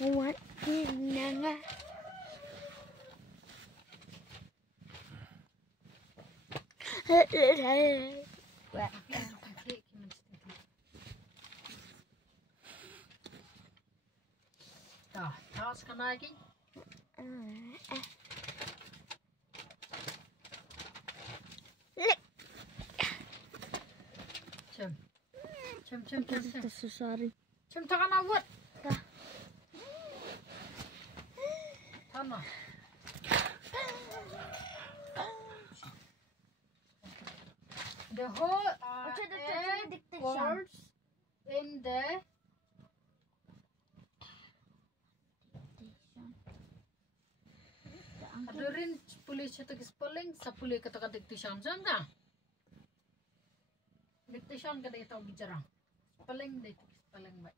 What nga. Dah, taas ka na lagi. Cem. Sorry. Cem tangan awat. Dah. Tanah. The whole egg words in the ada rin pulih siya spelling sa pulih kata dictation jam na dictation kada ito bicara spelling dito spelling ba